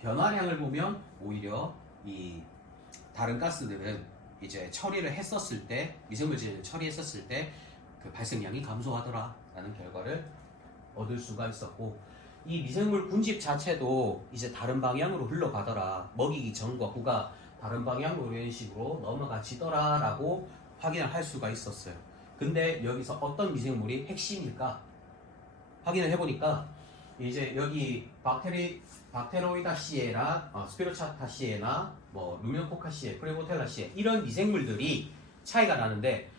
변화량을 보면 오히려 이 다른 가스들은 이제 처리를 했었을 때, 미생물질을 처리했었을 때 그 발생량이 감소하더라라는 결과를 얻을 수가 있었고, 이 미생물 군집 자체도 이제 다른 방향으로 흘러가더라, 먹이기 전과 후가 다른 방향으로 이런 식으로 넘어가지더라라고 확인을 할 수가 있었어요. 근데 여기서 어떤 미생물이 핵심일까 확인을 해보니까, 이제 여기 박테로이다시에나 스피로차타시에나 뭐 루멘코카시에, 프레보텔라시에 이런 미생물들이 차이가 나는데,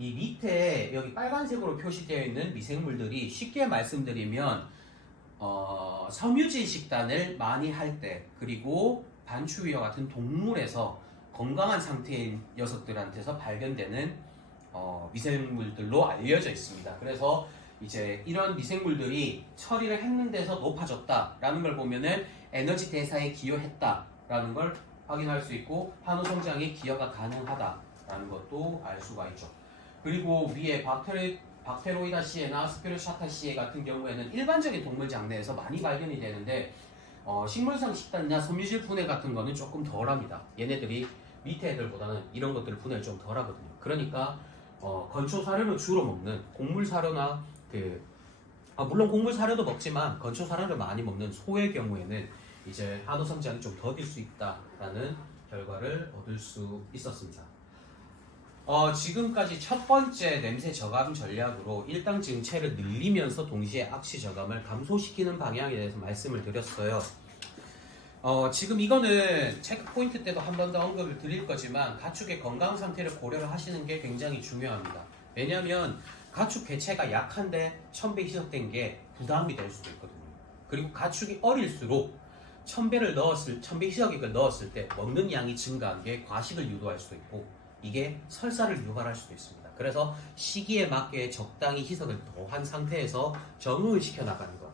이 밑에 여기 빨간색으로 표시되어 있는 미생물들이 쉽게 말씀드리면 섬유질 식단을 많이 할 때, 그리고 반추위와 같은 동물에서 건강한 상태인 녀석들한테서 발견되는 미생물들로 알려져 있습니다. 그래서 이제 이런 미생물들이 처리를 했는 데서 높아졌다라는 걸 보면은 에너지 대사에 기여했다라는 걸 확인할 수 있고, 한우 성장에 기여가 가능하다라는 것도 알 수가 있죠. 그리고 위에 박테로이다시에나 스피로차타시에 같은 경우에는 일반적인 동물 장내에서 많이 발견이 되는데, 식물성 식단이나 섬유질 분해 같은 거는 조금 덜합니다. 얘네들이 밑에 애들보다는 이런 것들을 분해를 좀 덜하거든요. 그러니까 건초 사료를 주로 먹는 곡물 사료나 물론 곡물 사료도 먹지만 건초 사료를 많이 먹는 소의 경우에는 이제 한우 성장이 좀 더딜 수 있다라는 결과를 얻을 수 있었습니다. 지금까지 첫 번째 냄새 저감 전략으로 일당 증체를 늘리면서 동시에 악취 저감을 감소시키는 방향에 대해서 말씀을 드렸어요. 지금 이거는 체크 포인트 때도 한 번 더 언급을 드릴 거지만, 가축의 건강 상태를 고려를 하시는 게 굉장히 중요합니다. 왜냐하면 가축 개체가 약한데 1000배 희석된 게 부담이 될 수도 있거든요. 그리고 가축이 어릴수록 1000배 희석액을 넣었을 때 먹는 양이 증가한 게 과식을 유도할 수도 있고, 이게 설사를 유발할 수도 있습니다. 그래서 시기에 맞게 적당히 희석을 더한 상태에서 적응을 시켜 나가는 것.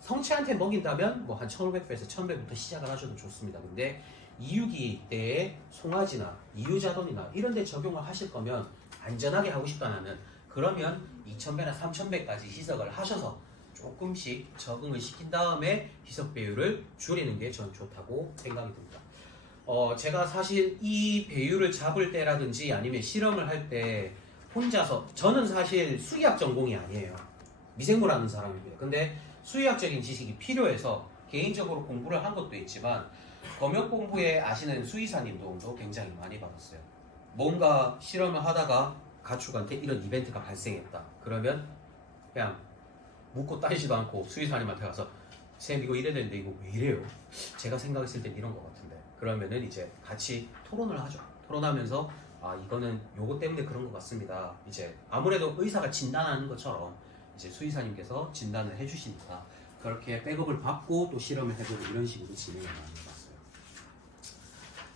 성체한테 먹인다면 뭐 한 1500배에서 1000배부터 시작을 하셔도 좋습니다. 근데 이유기 때에 송아지나 이유자돈이나 이런 데 적용을 하실 거면 안전하게 하고 싶다 나는, 그러면 2000배나 3000배까지 희석을 하셔서 조금씩 적응을 시킨 다음에 희석 배율을 줄이는 게 전 좋다고 생각이 듭니다. 제가 사실 이 배율을 잡을 때라든지 아니면 실험을 할 때 혼자서, 저는 사실 수의학 전공이 아니에요. 미생물 하는 사람입니다. 근데 수의학적인 지식이 필요해서 개인적으로 공부를 한 것도 있지만, 검역 공부에 아시는 수의사님 도움도 굉장히 많이 받았어요. 뭔가 실험을 하다가 가축한테 이런 이벤트가 발생했다. 그러면 그냥 묻고 따지지도 않고 수의사님한테 가서, 쌤 이거 이래야 되는데 이거 왜 이래요? 제가 생각했을 땐 이런 것 같은데. 그러면은 이제 같이 토론을 하죠. 토론하면서 이거는 요거 때문에 그런 것 같습니다. 이제 아무래도 의사가 진단하는 것처럼 이제 수의사님께서 진단을 해주시니까 그렇게 백업을 받고 또 실험을 해보고 이런 식으로 진행을 많이 해봤어요.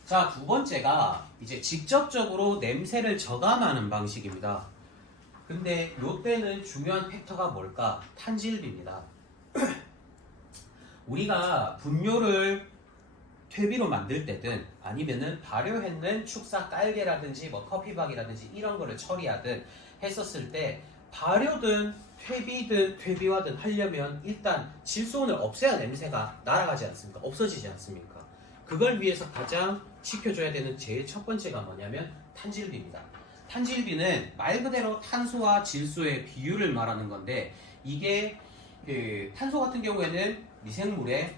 자, 두 번째가 이제 직접적으로 냄새를 저감하는 방식입니다. 근데 요때는 중요한 팩터가 뭘까? 탄질비입니다. 우리가 분뇨를 퇴비로 만들 때든 아니면은 발효했는 축사 깔개라든지 뭐 커피박이라든지 이런 거를 처리하든 했었을 때, 발효든 퇴비든 퇴비화든 하려면 일단 질소원을 없애야 냄새가 날아가지 않습니까? 없어지지 않습니까? 그걸 위해서 가장 지켜줘야 되는 제일 첫 번째가 뭐냐면 탄질비입니다. 탄질비는 말 그대로 탄소와 질소의 비율을 말하는 건데, 이게 탄소 같은 경우에는 미생물의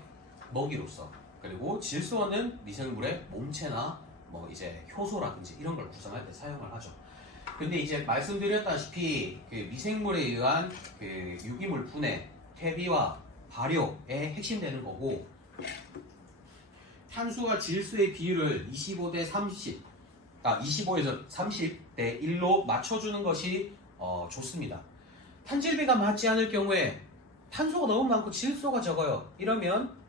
먹이로서, 그리고 질소는 미생물의 몸체나 뭐 이제 효소라든지 이런 걸 구성할 때 사용을 하죠. 근데 이제 말씀드렸다시피 미생물에 의한 유기물 분해, 퇴비와 발효에 핵심되는 거고, 탄소와 질소의 비율을 25대 30, 25에서 30대 1로 맞춰주는 것이 좋습니다. 탄질비가 맞지 않을 경우에 탄소가 너무 많고 질소가 적어요. 이러면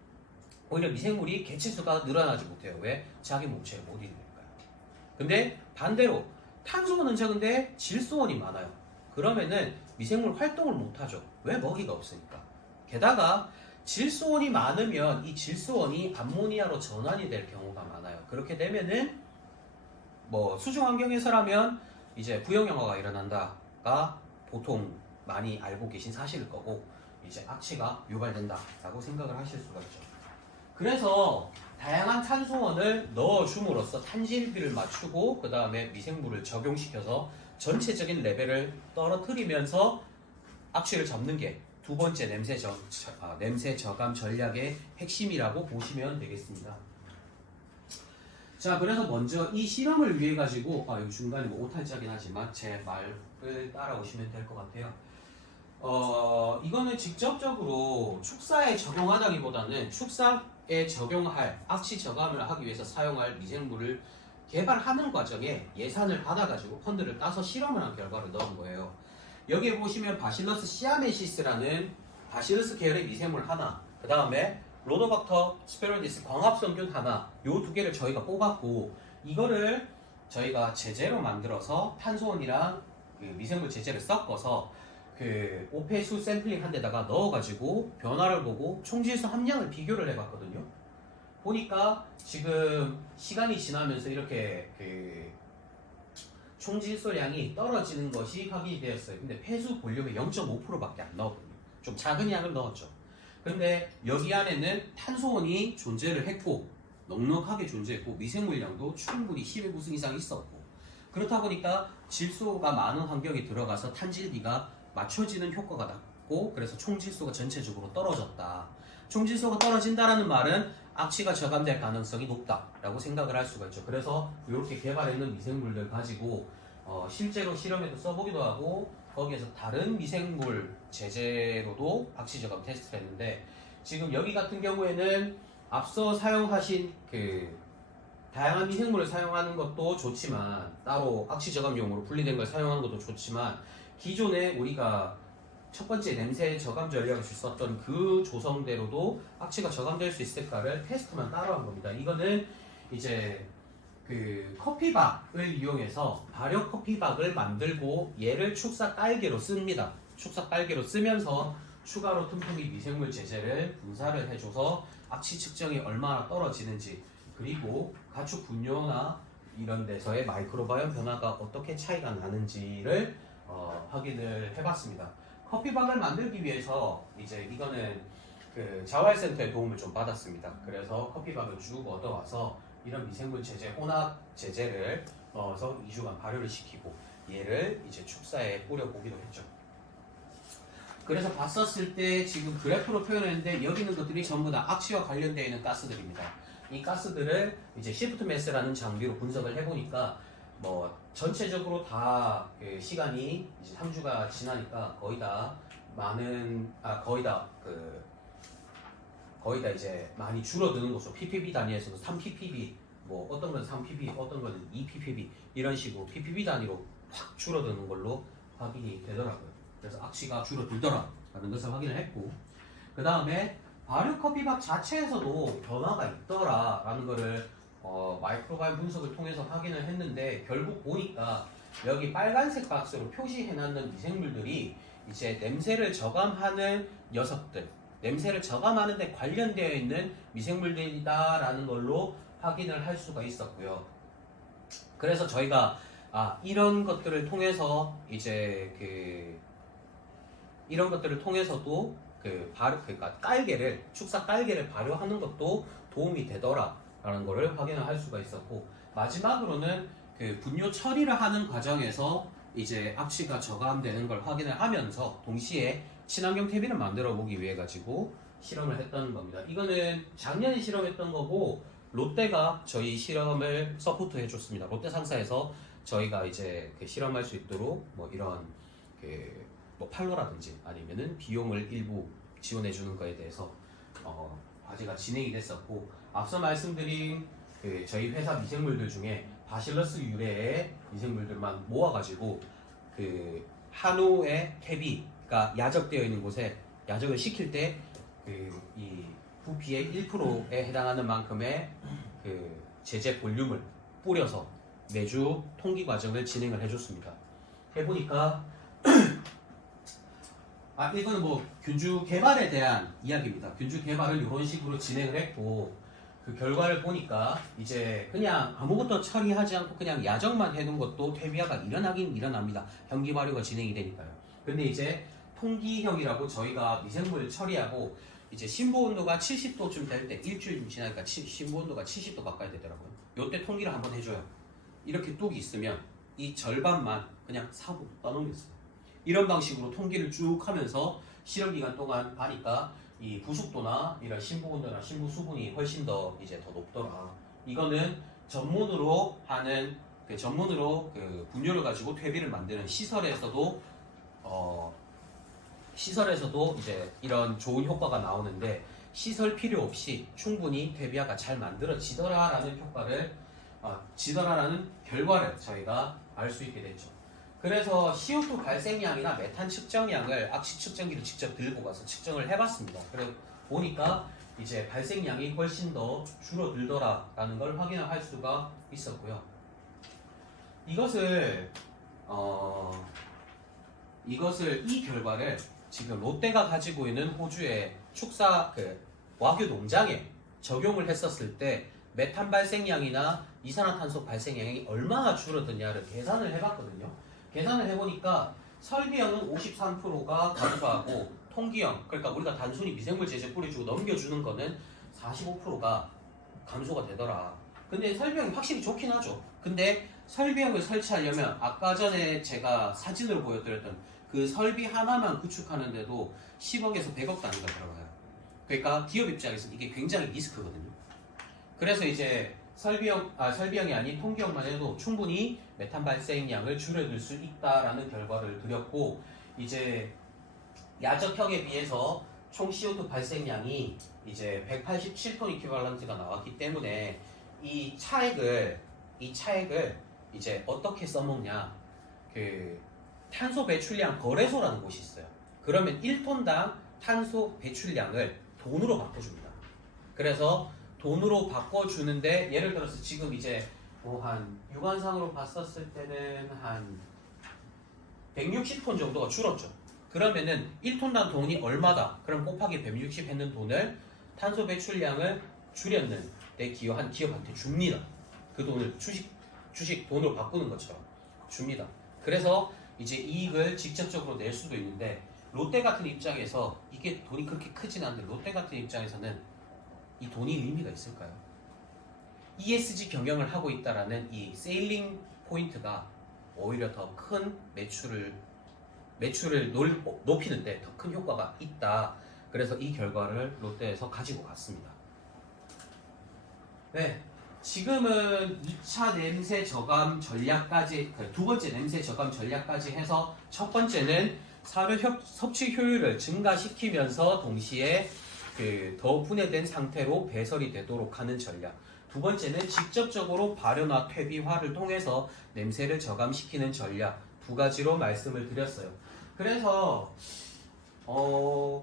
오히려 미생물이 개체수가 늘어나지 못해요. 왜? 자기 몸체를 못 이기니까요. 근데 반대로 탄소는 적은데 질소원이 많아요. 그러면은 미생물 활동을 못하죠. 왜? 먹이가 없으니까. 게다가 질소원이 많으면 이 질소원이 암모니아로 전환이 될 경우가 많아요. 그렇게 되면은 뭐 수중 환경에서라면 이제 부영양화가 일어난다가 보통 많이 알고 계신 사실일 거고, 이제 악취가 유발된다라고 생각을 하실 수가 있죠. 그래서 다양한 탄소원을 넣어줌으로써 탄질비를 맞추고 그 다음에 미생물을 적용시켜서 전체적인 레벨을 떨어뜨리면서 악취를 잡는 게 두 번째 냄새 저감 전략의 핵심이라고 보시면 되겠습니다. 자, 그래서 먼저 이 실험을 위해 가지고 여기 중간에 뭐 오탈자긴 하지만 제 말을 따라오시면 될 것 같아요. 이거는 직접적으로 축사에 적용하다기보다는 축사에 적용할 악취 저감을 하기 위해서 사용할 미생물을 개발하는 과정에 예산을 받아가지고 펀드를 따서 실험을 한 결과를 넣은 거예요. 여기에 보시면 바실러스 시아멘시스라는 바실러스 계열의 미생물 하나, 그 다음에 로도박터 스페로디스 광합성균 하나, 요 두 개를 저희가 뽑았고, 이거를 저희가 제제로 만들어서 탄소원이랑 그 미생물 제제를 섞어서 그 오페수 샘플링 한 데다가 넣어가지고 변화를 보고 총질소 함량을 비교를 해봤거든요. 보니까 지금 시간이 지나면서 이렇게 그 총질소량이 떨어지는 것이 확인이 되었어요. 근데 폐수 볼륨의 0.5%밖에 안 넣었거든요. 좀 작은 양을 넣었죠. 근데 여기 안에는 탄소원이 존재를 했고 넉넉하게 존재했고 미생물량도 충분히 10의 구승 이상 있었고, 그렇다 보니까 질소가 많은 환경에 들어가서 탄질비가 맞춰지는 효과가 났고, 그래서 총질소가 전체적으로 떨어졌다. 총질소가 떨어진다라는 말은 악취가 저감될 가능성이 높다라고 생각을 할 수가 있죠. 그래서 이렇게 개발했는 미생물들 가지고 실제로 실험에도 써보기도 하고, 거기에서 다른 미생물 제제로도 악취 저감 테스트를 했는데, 지금 여기 같은 경우에는 앞서 사용하신 그 다양한 미생물을 사용하는 것도 좋지만, 따로 악취 저감용으로 분리된 걸 사용하는 것도 좋지만, 기존에 우리가 첫 번째 냄새 저감 전략을 썼던 그 조성대로도 악취가 저감될 수 있을까를 테스트만 따로 한 겁니다. 이거는 이제 그 커피박을 이용해서 발효 커피박을 만들고 얘를 축사 깔개로 씁니다. 축사 깔개로 쓰면서 추가로 틈틈이 미생물 제제를 분사를 해줘서 악취 측정이 얼마나 떨어지는지, 그리고 가축 분뇨나 이런 데서의 마이크로바이옴 변화가 어떻게 차이가 나는지를 확인을 해봤습니다. 커피박을 만들기 위해서 이제 이거는 그 자활센터의 도움을 좀 받았습니다. 그래서 커피박을 쭉 얻어와서 이런 미생물 제제, 혼합 제제를 넣어서 2주간 발효를 시키고 얘를 이제 축사에 뿌려보기도 했죠. 그래서 봤었을 때 지금 그래프로 표현했는데 여기 있는 것들이 전부 다 악취와 관련되어 있는 가스들입니다. 이 가스들을 이제 시프트 매스라는 장비로 분석을 해보니까 뭐 전체적으로 다 그 시간이 이제 3주가 지나니까 거의 다 이제 많이 줄어드는 것으로 ppb 단위에서도 3ppb, 뭐 어떤 건 3ppb, 어떤 건 2ppb 이런 식으로 ppb 단위로 확 줄어드는 걸로 확인이 되더라고요. 그래서 악취가 줄어들더라라는 것을 확인을 했고, 그 다음에 발효 커피밥 자체에서도 변화가 있더라라는 거를 마이크로바이옴 분석을 통해서 확인을 했는데, 결국 보니까 여기 빨간색 박스로 표시해놨는 미생물들이 이제 냄새를 저감하는 녀석들, 냄새를 저감하는 데 관련되어 있는 미생물들이다라는 걸로 확인을 할 수가 있었고요. 그래서 저희가 이런 것들을 통해서 이제 이런 것들을 통해서도 그러니까 축사 깔개를 발효하는 것도 도움이 되더라라는 것을 확인을 할 수가 있었고, 마지막으로는 그 분뇨 처리를 하는 과정에서 이제 악취가 저감되는 걸 확인을 하면서 동시에 친환경 퇴비를 만들어 보기 위해 가지고 실험을 했던 겁니다. 이거는 작년에 실험했던 거고, 롯데가 저희 실험을 서포트 해줬습니다. 롯데 상사에서 저희가 이제 실험할 수 있도록 뭐 이런 뭐 판로라든지 아니면은 비용을 일부 지원해 주는 거에 대해서 과제가 진행이 됐었고, 앞서 말씀드린 저희 회사 미생물들 중에 바실러스 유래의 미생물들만 모아가지고 한우의 퇴비가 야적되어 있는 곳에 야적을 시킬 때 이 부피의 1%에 해당하는 만큼의 제제 볼륨을 뿌려서 매주 통기 과정을 진행을 해줬습니다. 해보니까 이거는 뭐 균주 개발에 대한 이야기입니다. 균주 개발을 이런 식으로 진행을 했고, 그 결과를 보니까 이제 그냥 아무것도 처리하지 않고 그냥 야적만 해놓은 것도 퇴비화가 일어나긴 일어납니다. 현기 발효가 진행이 되니까요. 근데 이제 통기형이라고 저희가 미생물 처리하고 이제 신부 온도가 70도쯤 될 때 일주일 지나니까 신부 온도가 70도 가까이 되더라고요. 요때 통기를 한번 해줘요. 이렇게 뚝이 있으면 이 절반만 그냥 사고 떠넘겼어요. 이런 방식으로 통기를 쭉 하면서 실험 기간 동안 하니까 이 부숙도나 이런 신부 온도나 신부 수분이 훨씬 더 이제 더 높더라. 이거는 전문으로 하는 전문으로 분유를 가지고 퇴비를 만드는 시설에서도 이제 이런 좋은 효과가 나오는데 시설 필요 없이 충분히 퇴비화가 잘 만들어지더라라는 지더라라는 결과를 저희가 알 수 있게 됐죠. 그래서 CO2 발생량이나 메탄 측정량을 악시 측정기를 직접 들고 가서 측정을 해봤습니다. 그래 보니까 이제 발생량이 훨씬 더 줄어들더라라는 걸 확인할 수가 있었고요. 이것을 이 결과를 지금 롯데가 가지고 있는 호주의 축사 와규 농장에 적용을 했었을 때 메탄 발생량이나 이산화탄소 발생량이 얼마나 줄어드냐를 계산을 해봤거든요. 계산을 해보니까 설비형은 53%가 감소하고 통기형, 그러니까 우리가 단순히 미생물 제제 뿌려주고 넘겨주는 거는 45%가 감소가 되더라. 근데 설비형이 확실히 좋긴 하죠. 근데 설비형을 설치하려면 아까 전에 제가 사진으로 보여드렸던 그 설비 하나만 구축하는데도 10억에서 100억 단위가 들어가요. 그러니까 기업 입장에서 이게 굉장히 리스크거든요. 그래서 이제 설비형이 아닌 통기형만 해도 충분히 메탄 발생량을 줄여들 수 있다라는 결과를 드렸고, 이제 야적형에 비해서 총 CO2 발생량이 이제 187톤 이퀴발런트가 나왔기 때문에 이 차액을 이제 어떻게 써먹냐, 탄소 배출량 거래소라는 곳이 있어요. 그러면 1톤당 탄소 배출량을 돈으로 바꿔줍니다. 그래서 돈으로 바꿔주는데, 예를 들어서 지금 이제 한 유관상으로 봤었을 때는 한 160톤 정도가 줄었죠. 그러면은 1톤당 돈이 얼마다? 그럼 곱하기 160 했는 돈을 탄소 배출량을 줄였는 데 기여한 기업한테 줍니다. 그 돈을 주식 돈으로 바꾸는 것처럼 줍니다. 그래서 이제 이익을 직접적으로 낼 수도 있는데, 롯데 같은 입장에서 이게 돈이 그렇게 크진 않은데 롯데 같은 입장에서는 이 돈이 의미가 있을까요? ESG 경영을 하고 있다라는 이 세일링 포인트가 오히려 더 큰 매출을 높이는데 더 큰 효과가 있다. 그래서 이 결과를 롯데에서 가지고 갔습니다. 네, 지금은 2차 냄새 저감 전략까지, 두 번째 냄새 저감 전략까지 해서 첫 번째는 사료 섭취 효율을 증가시키면서 동시에 더 분해된 상태로 배설이 되도록 하는 전략. 두 번째는 직접적으로 발효나 퇴비화를 통해서 냄새를 저감시키는 전략. 두 가지로 말씀을 드렸어요. 그래서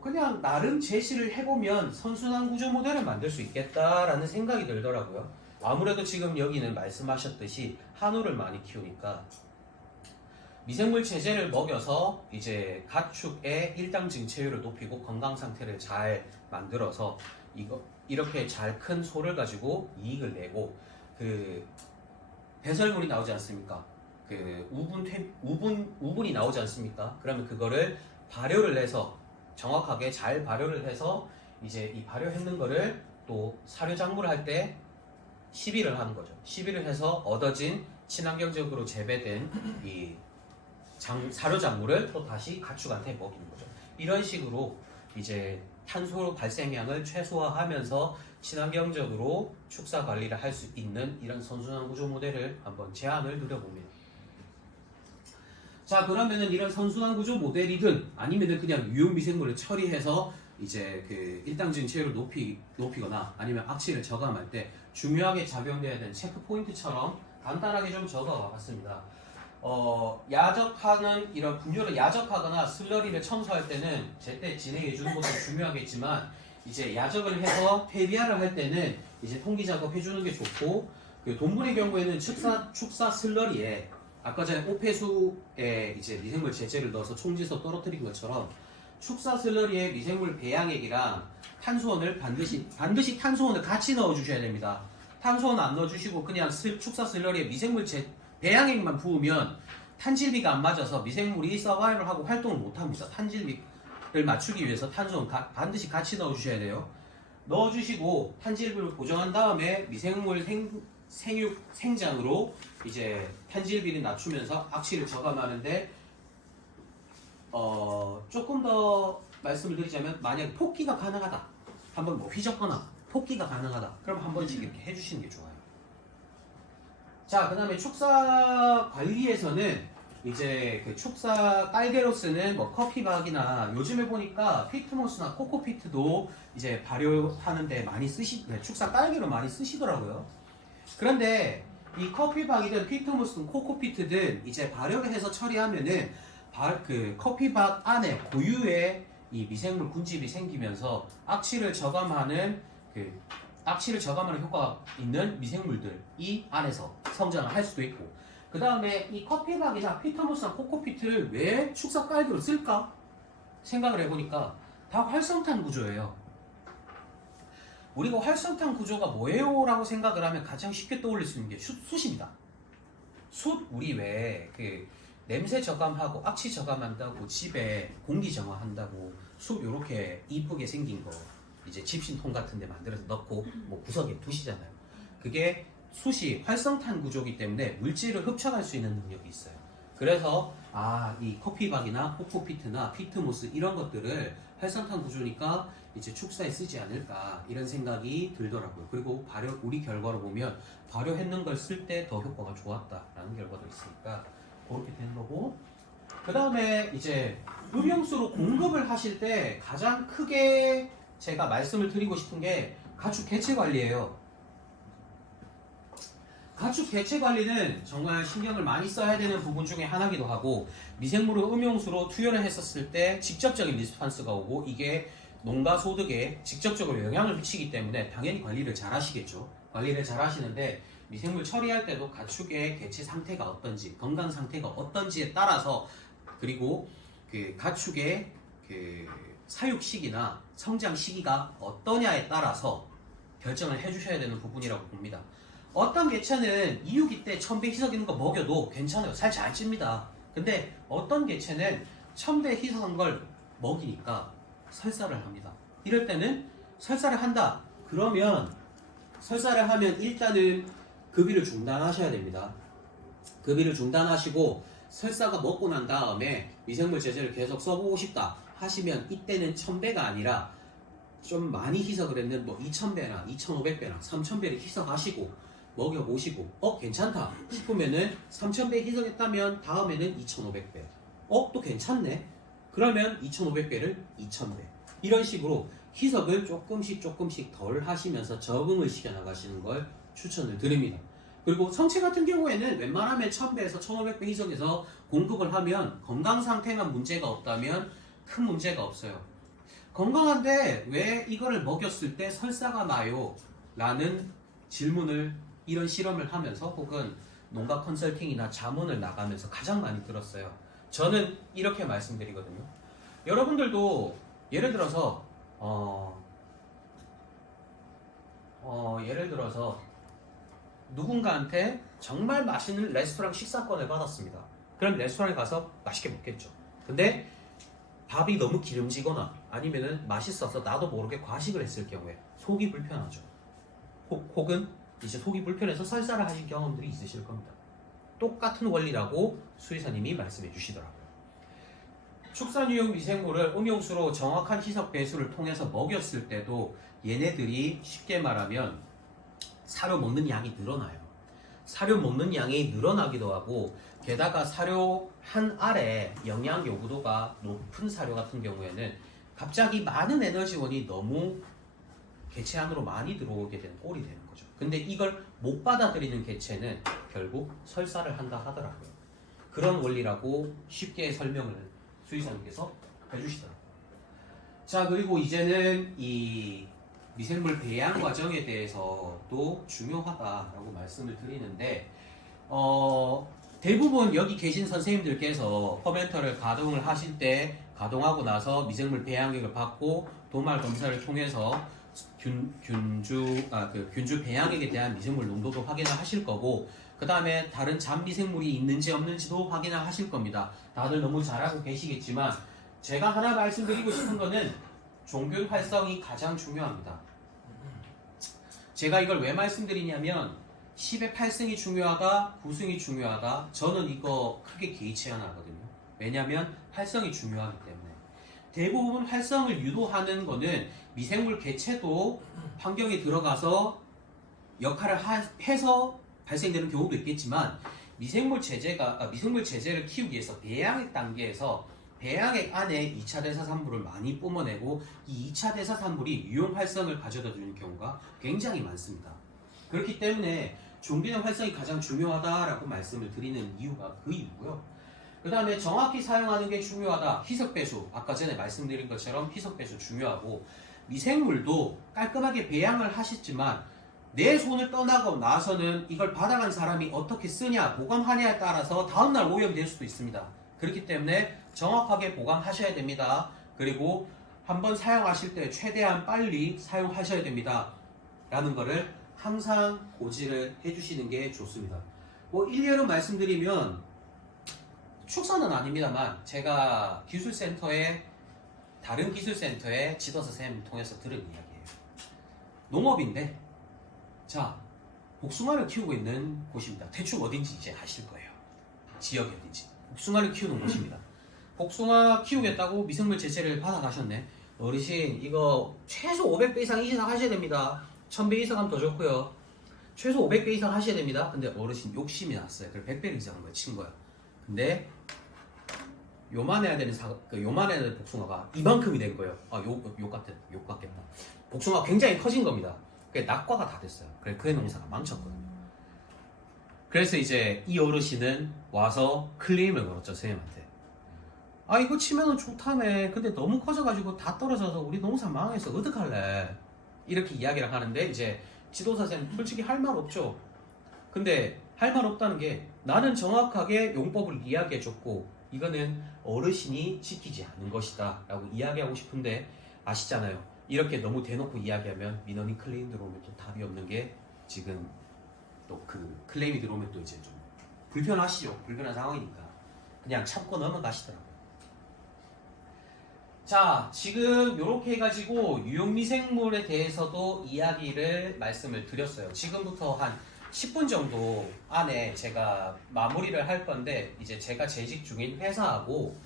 그냥 나름 제시를 해보면 선순환 구조 모델을 만들 수 있겠다라는 생각이 들더라고요. 아무래도 지금 여기는 말씀하셨듯이 한우를 많이 키우니까 미생물 체제를 먹여서 이제 가축의 일당 증체율을 높이고 건강 상태를 잘 만들어서 이렇게 잘 큰 소를 가지고 이익을 내고, 배설물이 나오지 않습니까? 우분이 나오지 않습니까? 그러면 그거를 발효를 해서 정확하게 잘 발효를 해서 이제 이 발효했는 거를 또 사료 작물을 할 때 시비를 하는 거죠. 시비를 해서 얻어진 친환경적으로 재배된 이 사료 작물을 또 다시 가축한테 먹이는 거죠. 이런 식으로 이제 탄소 발생량을 최소화하면서 친환경적으로 축사 관리를 할 수 있는 이런 선순환 구조 모델을 한번 제안을 드려봅니다. 자, 그러면은 이런 선순환 구조 모델이든 아니면은 그냥 유용 미생물을 처리해서 이제 일당 증체율을 높이거나 아니면 악취를 저감할 때 중요하게 작용돼야 되는 체크 포인트처럼 간단하게 좀 적어 봤습니다. 야적하는 이런 분유를 야적하거나 슬러리를 청소할 때는 제때 진행해 주는 것도 중요하겠지만, 이제 야적을 해서 퇴비화를 할 때는 이제 통기 작업 해주는 게 좋고, 동물의 경우에는 축사 슬러리에 아까 전에 오폐수에 이제 미생물 제제를 넣어서 총질서 떨어뜨린 것처럼 축사 슬러리에 미생물 배양액이랑 탄수원을 반드시 탄수원을 같이 넣어 주셔야 됩니다. 탄수원 안 넣어 주시고 그냥 축사 슬러리에 미생물 배양액만 부으면 탄질비가 안 맞아서 미생물이 서바이벌하고 활동을 못 합니다. 맞추기 위해서 탄소는 반드시 같이 넣어주셔야 돼요. 넣어주시고 탄질비를 보정한 다음에 미생물 생장으로 이제 탄질비를 낮추면서 악취를 저감하는데 조금 더 말씀을 드리자면 만약에 폭기가 가능하다, 한번 뭐 휘젓거나 폭기가 가능하다, 그럼 한 번씩 이렇게 해주시는 게 좋아요. 자, 그 다음에 축사 관리에서는 이제 그 축사 깔개로 쓰는 뭐 커피박이나 요즘에 보니까 피트모스나 코코피트도 이제 발효하는데 많이 축사 깔개로 많이 쓰시더라고요. 그런데 이 커피박이든 피트모스든 코코피트든 이제 발효를 해서 처리하면은 그 커피박 안에 고유의 이 미생물 군집이 생기면서 악취를 저감하는 효과가 있는 미생물들이 안에서 성장을 할 수도 있고, 그 다음에 이 커피박이나 피트모스나 코코피트를 왜 축사 깔개로 쓸까 생각을 해보니까 다 활성탄 구조예요. 우리가 활성탄 구조가 뭐예요? 라고 생각을 하면 가장 쉽게 떠올릴 수 있는 게 숯입니다. 숯, 우리 왜 그 냄새 저감하고 악취 저감한다고 집에 공기 정화한다고 숯 요렇게 이쁘게 생긴 거 이제 집신통 같은 데 만들어서 넣고 뭐 구석에 두시잖아요. 그게 숯이 활성탄 구조이기 때문에 물질을 흡착할 수 있는 능력이 있어요. 그래서 이 커피박이나 코코피트나 피트모스 이런 것들을 활성탄 구조니까 이제 축사에 쓰지 않을까 이런 생각이 들더라고요. 그리고 우리 결과로 보면 발효했는 걸 쓸 때 더 효과가 좋았다라는 결과도 있으니까 그렇게 된 거고, 그 다음에 이제 음용수로 공급을 하실 때 가장 크게 제가 말씀을 드리고 싶은 게 가축 개체 관리예요. 가축 개체 관리는 정말 신경을 많이 써야 되는 부분 중에 하나기도 하고, 미생물을 음용수로 투여를 했었을 때 직접적인 리스판스가 오고 이게 농가 소득에 직접적으로 영향을 미치기 때문에 당연히 관리를 잘 하시겠죠. 관리를 잘 하시는데 미생물 처리할 때도 가축의 개체 상태가 어떤지, 건강 상태가 어떤지에 따라서, 그리고 그 가축의 그 사육 시기나 성장 시기가 어떠냐에 따라서 결정을 해주셔야 되는 부분이라고 봅니다. 어떤 개체는 이유기 때 첨배 희석 있는 거 먹여도 괜찮아요. 살 잘 찝니다. 근데 어떤 개체는 첨배 희석한 걸 먹이니까 설사를 합니다. 이럴 때는 설사를 한다. 그러면 설사를 하면 일단은 급여를 중단하셔야 됩니다. 급여를 중단하시고 설사가 먹고 난 다음에 미생물 제제를 계속 써보고 싶다 하시면 이때는 1000배가 아니라 좀 많이 희석을 했는 뭐 2000배나 2500배나 3000배를 희석하시고 먹여보시고 괜찮다 싶으면은 3000배 희석했다면 다음에는 2500배 또 괜찮네 그러면 2500배를 2000배 이런 식으로 희석을 조금씩 덜 하시면서 적응을 시켜 나가시는 걸 추천을 드립니다. 그리고 성체 같은 경우에는 웬만하면 1000배에서 1500배 희석해서 공급을 하면 건강 상태만 문제가 없다면 큰 문제가 없어요. 건강한데 왜 이거를 먹였을 때 설사가 나요? 라는 질문을 이런 실험을 하면서 혹은 농가 컨설팅이나 자문을 나가면서 가장 많이 들었어요. 저는 이렇게 말씀드리거든요. 여러분들도 예를 들어서 누군가한테 정말 맛있는 레스토랑 식사권을 받았습니다. 그럼 레스토랑에 가서 맛있게 먹겠죠. 근데 밥이 너무 기름지거나 아니면은 맛있어서 나도 모르게 과식을 했을 경우에 속이 불편하죠. 혹은 이제 속이 불편해서 설사를 하신 경험들이 있으실 겁니다. 똑같은 원리라고 수의사님이 말씀해 주시더라고요. 축산유용 미생물을 음용수로 정확한 희석 배수를 통해서 먹였을 때도 얘네들이 쉽게 말하면 사료 먹는 양이 늘어나요. 사료 먹는 양이 늘어나기도 하고 게다가 사료 한 알에 영양 요구도가 높은 사료 같은 경우에는 갑자기 많은 에너지원이 너무 개체 안으로 많이 들어오게 되는 꼴이 되는 거죠. 근데 이걸 못 받아들이는 개체는 결국 설사를 한다 하더라고요. 그런 원리라고 쉽게 설명을 수의사님께서 해주시더라고요. 자, 그리고 이제는 이 미생물 배양 과정에 대해서도 중요하다라고 말씀을 드리는데 대부분 여기 계신 선생님들께서 퍼멘터를 가동을 하실 때 가동하고 나서 미생물 배양액을 받고 도말 검사를 통해서 균주 배양액에 대한 미생물 농도도 확인을 하실 거고 그 다음에 다른 잔미생물이 있는지 없는지도 확인을 하실 겁니다. 다들 너무 잘하고 계시겠지만 제가 하나 말씀드리고 싶은 거는 종균 활성이 가장 중요합니다. 제가 이걸 왜 말씀드리냐면 10의 8승이 중요하다, 9승이 중요하다. 저는 이거 크게 개의치 않아 하거든요. 왜냐하면 활성이 중요하기 때문에. 대부분 활성을 유도하는 거는 미생물 개체도 환경에 들어가서 역할을 해서 발생되는 경우도 있겠지만 미생물 제제를 키우기 위해서 배양액 단계에서 배양액 안에 2차 대사산물을 많이 뿜어내고 이 2차 대사산물이 유용 활성을 가져다 주는 경우가 굉장히 많습니다. 그렇기 때문에 종균의 활성이 가장 중요하다라고 말씀을 드리는 이유가 그 이유고요. 그 다음에 정확히 사용하는 게 중요하다. 희석배수, 아까 전에 말씀드린 것처럼 희석배수 중요하고 미생물도 깔끔하게 배양을 하셨지만 내 손을 떠나고 나서는 이걸 받아간 사람이 어떻게 쓰냐, 보관하냐에 따라서 다음날 오염이 될 수도 있습니다. 그렇기 때문에 정확하게 보관하셔야 됩니다. 그리고 한번 사용하실 때 최대한 빨리 사용하셔야 됩니다. 라는 거를 항상 고지를 해주시는 게 좋습니다. 뭐 일례로 말씀드리면 축사는 아닙니다만 제가 다른 기술센터에 지도사 선생님을 통해서 들은 이야기예요. 농업인데 자, 복숭아를 키우고 있는 곳입니다. 대충 어딘지 이제 아실 거예요. 지역이 어딘지. 복숭아를 키우는 곳입니다. 복숭아 키우겠다고 미생물 제재를 받아가셨네. 어르신 이거 최소 500배 이상 하셔야 됩니다. 1000배 이상 하면 더 좋고요. 최소 500배 이상 하셔야 됩니다. 근데 어르신 욕심이 났어요. 그래서 100배 이상을 친 거야. 근데 요만해야 되는 복숭아가 이만큼이 된 거예요. 욕 같겠다. 복숭아가 굉장히 커진 겁니다. 그게 낙과가 다 됐어요. 그래 그의 농사가 망쳤거든요. 그래서 이제 이 어르신은 와서 클레임을 걸었죠, 선생님한테. 이거 치면은 좋다네. 근데 너무 커져가지고 다 떨어져서 우리 농사 망해서 어떡할래? 이렇게 이야기를 하는데 이제 지도사 선생님 솔직히 할 말 없죠. 근데 할 말 없다는 게 나는 정확하게 용법을 이야기해줬고 이거는 어르신이 지키지 않은 것이다 라고 이야기하고 싶은데 아시잖아요. 이렇게 너무 대놓고 이야기하면 민원인 클레임 들어오면 또 답이 없는 게 지금 또 그 클레임이 들어오면 또 이제 좀 불편하시죠. 불편한 상황이니까 그냥 참고 넘어가시더라고요. 자, 지금 이렇게 해가지고 유용미생물에 대해서도 이야기를 말씀을 드렸어요. 지금부터 한 10분 정도 안에 제가 마무리를 할 건데 이제 제가 재직 중인 회사하고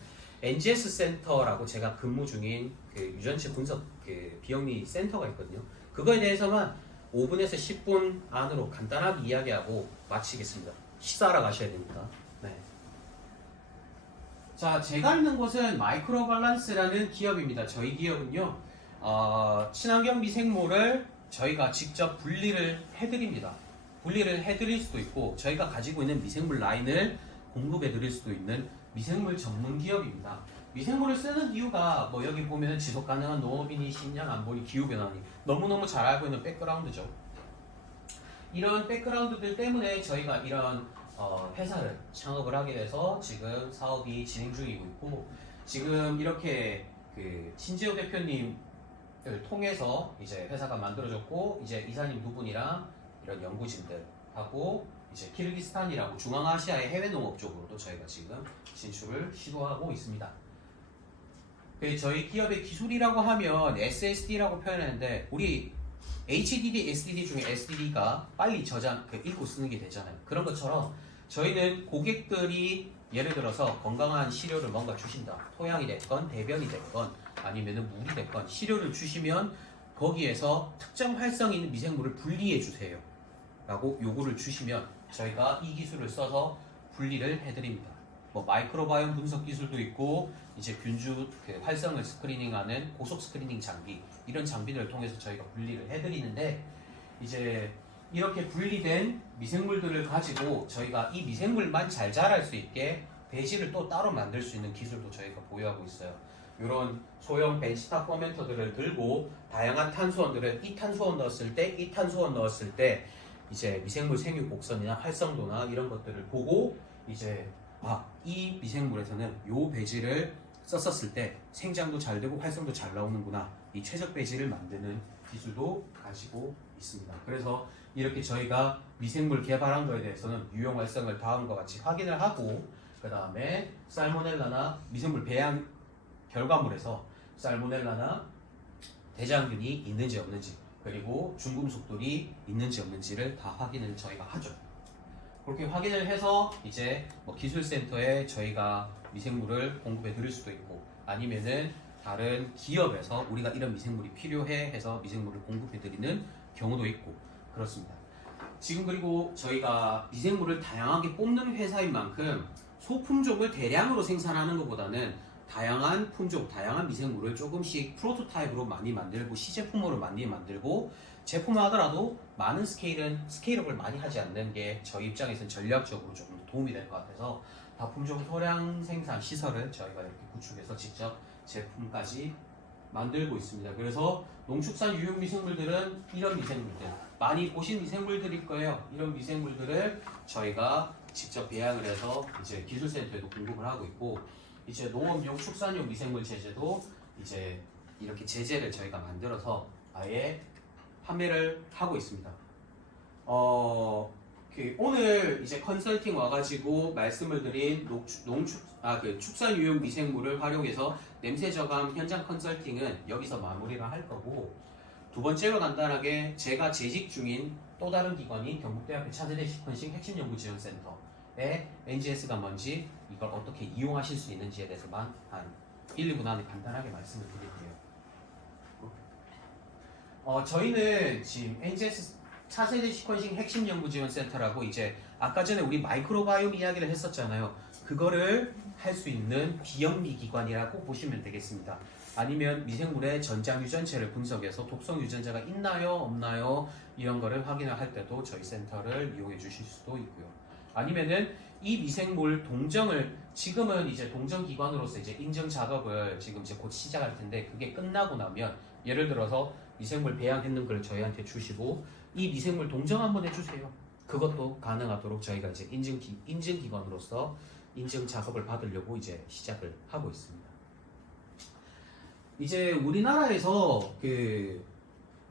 NGS 센터라고 제가 근무 중인 그 유전체 분석 그 비영리 센터가 있거든요. 그거에 대해서만 5분에서 10분 안으로 간단하게 이야기하고 마치겠습니다. 식사하러 가셔야 되니까. 네. 자, 제가 있는 곳은 마이크로밸런스라는 기업입니다. 저희 기업은요, 친환경 미생물을 저희가 직접 분리를 해드립니다. 분리를 해드릴 수도 있고, 저희가 가지고 있는 미생물 라인을 공급해드릴 수도 있는 미생물 전문 기업입니다. 미생물을 쓰는 이유가 뭐 여기 보면은 지속 가능한 농업이니 식량 안보니 기후변화니 너무너무 잘 알고 있는 백그라운드죠. 이런 백그라운드들 때문에 저희가 이런 회사를 창업을 하게 돼서 지금 사업이 진행 중이고 있고, 지금 이렇게 그 신재호 대표님을 통해서 이제 회사가 만들어졌고, 이제 이사님 두 분이랑 이런 연구진들하고 이제 키르기스탄이라고 중앙아시아의 해외 농업 쪽으로도 저희가 지금 진출을 시도하고 있습니다. 저희 기업의 기술이라고 하면 SSD라고 표현했는데, 우리 HDD, SDD 중에 SDD가 빨리 읽고 쓰는 게 되잖아요. 그런 것처럼 저희는 고객들이 예를 들어서 건강한 시료를 뭔가 주신다. 토양이 됐건 대변이 됐건 아니면 물이 됐건 시료를 주시면 거기에서 특정 활성이 있는 미생물을 분리해 주세요 라고 요구를 주시면 저희가 이 기술을 써서 분리를 해드립니다. 뭐 마이크로바이옴 분석 기술도 있고, 이제 균주 활성을 스크리닝하는 고속 스크리닝 장비, 이런 장비들을 통해서 저희가 분리를 해드리는데, 이제 이렇게 분리된 미생물들을 가지고 저희가 이 미생물만 잘 자랄 수 있게 배지를 또 따로 만들 수 있는 기술도 저희가 보유하고 있어요. 이런 소형 벤치탑 퍼멘터들을 들고 다양한 탄수원들을 이 탄수원 넣었을 때, 이 탄수원 넣었을 때 이제 미생물 생육 곡선이나 활성도나 이런 것들을 보고 이제 이 미생물에서는 요 배지를 썼었을 때 생장도 잘 되고 활성도 잘 나오는구나, 이 최적 배지를 만드는 기술도 가지고 있습니다. 그래서 이렇게 저희가 미생물 개발한 거에 대해서는 유용 활성을 다음과 같이 확인을 하고, 그 다음에 살모넬라나 미생물 배양 결과물에서 살모넬라나 대장균이 있는지 없는지 그리고 중금속들이 있는지 없는지를 다 확인을 저희가 하죠. 그렇게 확인을 해서 이제 뭐 기술센터에 저희가 미생물을 공급해 드릴 수도 있고 아니면은 다른 기업에서 우리가 이런 미생물이 필요해 해서 미생물을 공급해 드리는 경우도 있고 그렇습니다. 지금 그리고 저희가 미생물을 다양하게 뽑는 회사인 만큼 소품종을 대량으로 생산하는 것보다는 다양한 품종, 다양한 미생물을 조금씩 프로토타입으로 많이 만들고 시제품으로 많이 만들고 제품화하더라도 많은 스케일업을 많이 하지 않는 게 저희 입장에서는 전략적으로 조금 도움이 될 것 같아서 다품종 소량 생산 시설을 저희가 이렇게 구축해서 직접 제품까지 만들고 있습니다. 그래서 농축산 유용 미생물들은 이런 미생물들 많이 보신 미생물들일 거예요. 이런 미생물들을 저희가 직접 배양을 해서 이제 기술센터에도 공급을 하고 있고 이제 농업용 축산용 미생물 제제도 이제 이렇게 제제를 저희가 만들어서 아예 판매를 하고 있습니다. 오늘 이제 컨설팅 와가지고 말씀을 드린 축산 유용 미생물을 활용해서 냄새 저감 현장 컨설팅은 여기서 마무리를 할 거고 두 번째로 간단하게 제가 재직 중인 또 다른 기관인 경북대학교 차세대 시퀀싱 핵심연구지원센터의 NGS가 뭔지 이걸 어떻게 이용하실 수 있는지에 대해서만 한 1, 2분 안에 간단하게 말씀을 드릴게요. 저희는 지금 NGS 차세대 시퀀싱 핵심연구지원센터라고 이제 아까 전에 우리 마이크로바이옴 이야기를 했었잖아요. 그거를 할 수 있는 비영리 기관이라고 보시면 되겠습니다. 아니면 미생물의 전장 유전체를 분석해서 독성 유전자가 있나요, 없나요 이런 거를 확인을 할 때도 저희 센터를 이용해 주실 수도 있고요. 아니면은 이 미생물 동정을 지금은 이제 동정 기관으로서 이제 인증 작업을 지금 이제 곧 시작할 텐데 그게 끝나고 나면 예를 들어서 미생물 배양했는 걸 저희한테 주시고 이 미생물 동정 한번 해주세요. 그것도 가능하도록 저희가 이제 인증 기관으로서 인증 작업을 받으려고 이제 시작을 하고 있습니다. 이제 우리나라에서 그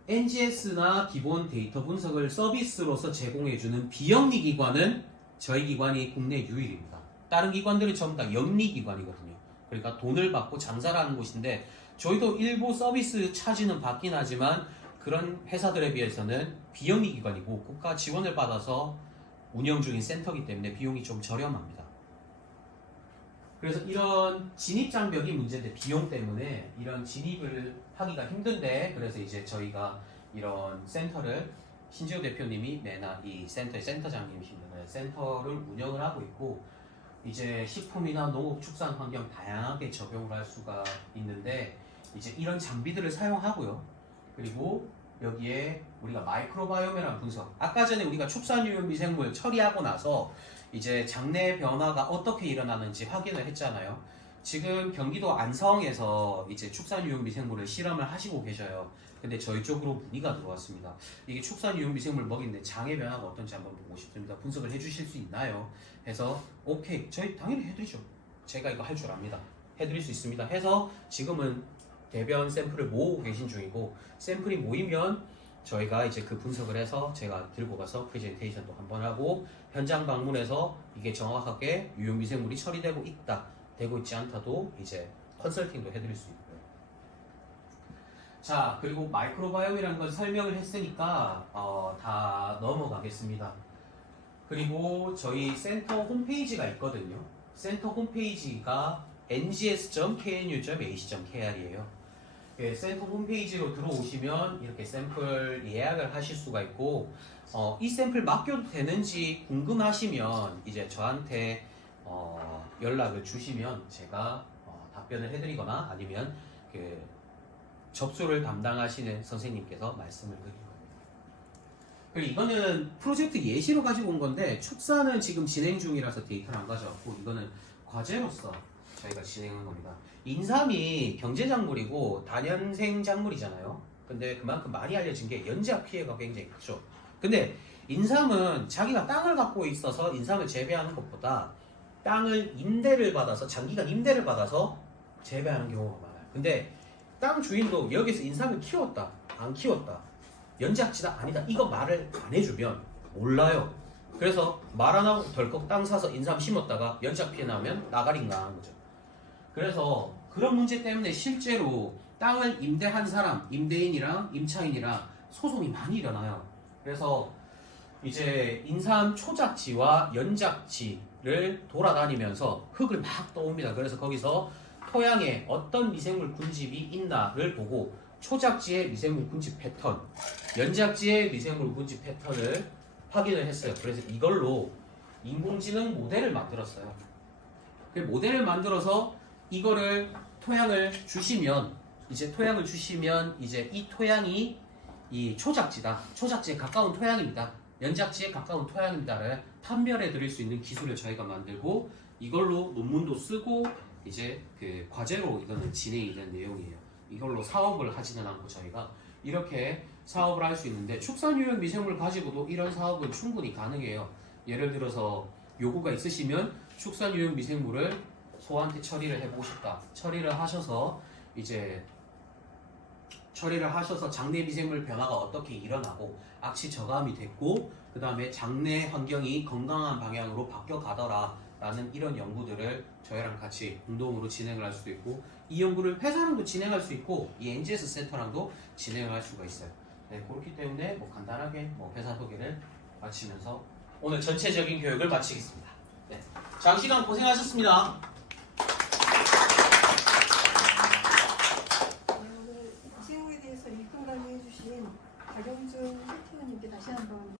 NGS나 기본 데이터 분석을 서비스로서 제공해주는 비영리 기관은 저희 기관이 국내 유일입니다. 다른 기관들은 전부 다 영리 기관이거든요. 그러니까 돈을 받고 장사를 하는 곳인데 저희도 일부 서비스 차지는 받긴 하지만 그런 회사들에 비해서는 비영리 기관이고 국가 지원을 받아서 운영 중인 센터이기 때문에 비용이 좀 저렴합니다. 그래서 이런 진입 장벽이 문제인데 비용 때문에 이런 진입을 하기가 힘든데 그래서 이제 저희가 이런 센터를 신지호 대표님이 매나 이 센터의 센터장님이십니다. 센터를 운영을 하고 있고 이제 식품이나 농업 축산 환경 다양하게 적용을 할 수가 있는데 이제 이런 장비들을 사용하고요. 그리고 여기에 우리가 마이크로바이옴이라는 분석 아까 전에 우리가 축산유용 미생물 처리하고 나서 이제 장내 변화가 어떻게 일어나는지 확인을 했잖아요. 지금 경기도 안성에서 이제 축산유용 미생물을 실험을 하시고 계셔요. 근데 저희 쪽으로 문의가 들어왔습니다. 이게 축산유용 미생물 먹이는데 장의 변화가 어떤지 한번 보고 싶습니다. 분석을 해주실 수 있나요? 해서 오케이 저희 당연히 해드리죠. 제가 이거 할 줄 압니다. 해드릴 수 있습니다. 해서 지금은 대변 샘플을 모으고 계신 중이고 샘플이 모이면 저희가 이제 그 분석을 해서 제가 들고 가서 프레젠테이션도 한번 하고 현장 방문해서 이게 정확하게 유용 미생물이 처리되고 있다, 되고 있지 않다도 이제 컨설팅도 해드릴 수 있고요. 자, 그리고 마이크로바이옴이라는 걸 설명을 했으니까 다 넘어가겠습니다. 그리고 저희 센터 홈페이지가 있거든요. 센터 홈페이지가 ngs.knu.ac.kr이에요. 센터 홈페이지로 들어오시면 이렇게 샘플 예약을 하실 수가 있고 이 샘플 맡겨도 되는지 궁금하시면 이제 저한테 연락을 주시면 제가 답변을 해드리거나 아니면 그 접수를 담당하시는 선생님께서 말씀을 드릴 겁니다. 그리고 이거는 프로젝트 예시로 가지고 온 건데 축사는 지금 진행 중이라서 데이터를 안 가져왔고 이거는 과제로서 저희가 진행한 겁니다. 인삼이 경제작물이고 다년생 작물이잖아요. 근데 그만큼 많이 알려진 게 연작 피해가 굉장히 크죠. 근데 인삼은 자기가 땅을 갖고 있어서 인삼을 재배하는 것보다 땅을 임대를 받아서 장기간 임대를 받아서 재배하는 경우가 많아요. 근데 땅 주인도 여기서 인삼을 키웠다 안 키웠다 연작지다 아니다 이거 말을 안 해주면 몰라요. 그래서 말 안 하고 덜컥 땅 사서 인삼 심었다가 연작 피해 나오면 나가린가 하는 거죠. 그래서 그런 문제 때문에 실제로 땅을 임대한 사람, 임대인이랑 임차인이랑 소송이 많이 일어나요. 그래서 이제 인삼 초작지와 연작지를 돌아다니면서 흙을 막 떠옵니다. 그래서 거기서 토양에 어떤 미생물 군집이 있나를 보고 초작지의 미생물 군집 패턴, 연작지의 미생물 군집 패턴을 확인을 했어요. 그래서 이걸로 인공지능 모델을 만들었어요. 그 모델을 만들어서 이거를 토양을 주시면 이제 이 토양이 이 초작지다. 초작지에 가까운 토양입니다. 연작지에 가까운 토양입니다를 판별해 드릴 수 있는 기술을 저희가 만들고 이걸로 논문도 쓰고 이제 그 과제로 이거는 진행이 된 내용이에요. 이걸로 사업을 하지는 않고 저희가 이렇게 사업을 할 수 있는데 축산유형 미생물 가지고도 이런 사업은 충분히 가능해요. 예를 들어서 요구가 있으시면 축산유형 미생물을 소한테 처리를 해보고 싶다. 처리를 하셔서 장내 미생물 변화가 어떻게 일어나고 악취 저감이 됐고 그 다음에 장내 환경이 건강한 방향으로 바뀌어 가더라 라는 이런 연구들을 저희랑 같이 공동으로 진행을 할 수도 있고 이 연구를 회사랑도 진행할 수 있고 이 NGS 센터랑도 진행을 할 수가 있어요. 네, 그렇기 때문에 간단하게 회사 소개를 마치면서 오늘 전체적인 교육을 마치겠습니다. 네, 장시간 고생하셨습니다.